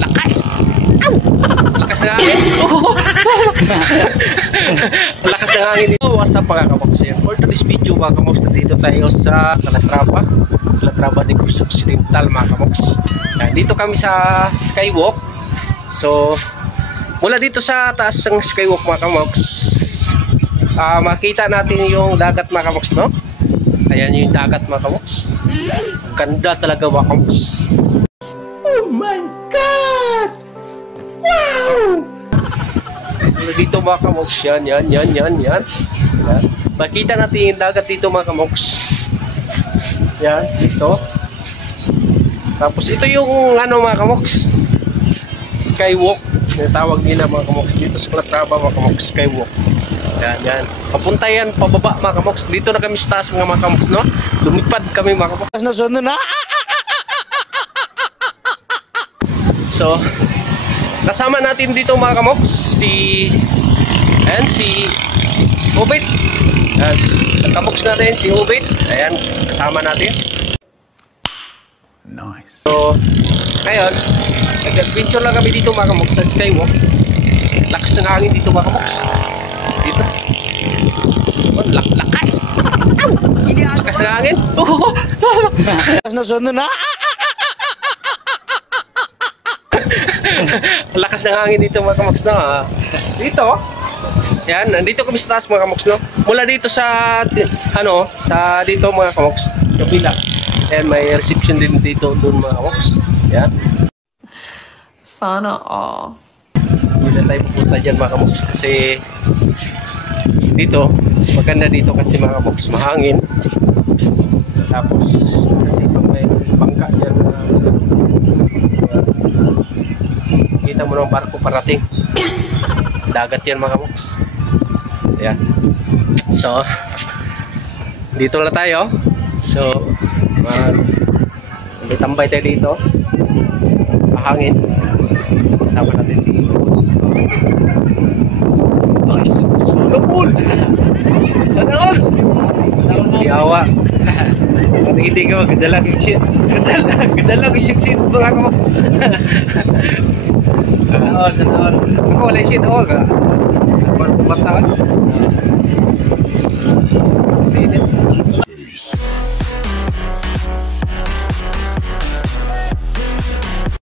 Lakas! Ow! Lakas ng hangin! Oh! Lakas ng hangin dito. What's up mga kamoks? For today's video mga kamoks, dito tayo sa Calatrava de Cruz Occidental mga kamoks. Dito kami sa skywalk. So mula dito sa taas ng skywalk mga kamoks, makita natin yung dagat mga kamoks, no? Ayan yung dagat mga kamoks. Ganda talaga mga kamoks. Oh my God! Wow! Dito mga kamoks, yan. Makita natin yung dagat dito mga kamoks. Yan, dito. Tapos ito yung ano mga kamoks, skywalk. Tawag nila mga kamoks dito sa Calatrava mga kamoks, skywalk. Yan. Papunta yan, pababa mga kamoks. Dito na kami sa taas mga kamoks, no? Lumipad kami mga kamoks. Nasunod na! So, kasama natin dito mga kamoks, si Ubit. Ayan, ang kamoks natin, si Ubit. Ayan, kasama natin. Nice. So, ngayon, nag-adventure lang kami dito mga kamoks sa skywalk. Lakas ng hangin dito mga kamoks. Dito. Lakas! Ow! Lakas ng hangin. Nasunod na! Lakas ng hangin dito mga kamoks, no? Dito. Yan, nandito kami sa taas mga kamoks, no? Mula dito sa sa dito mga kamoks, kabila. Ayan, may reception din dito doon mga kamoks. Yan. Sana all. Hindi na tayo pupunta dyan mga kamoks kasi dito, maganda dito kasi mga kamoks, mahangin. Tapos kasi pag may bangka dyan, kita mo ng barko parating. Dagat yan mga kamoks. Ayan. So, dito na tayo. So, tambay tayo dito. Mahangin. Kasama natin si Sana all! Sana all! Yawa. Hindi ka magdalag yung shit. Gadalag yung shit mga kamoks. Sana all. Ako wala yung shit all ka. Bataan. Sinit.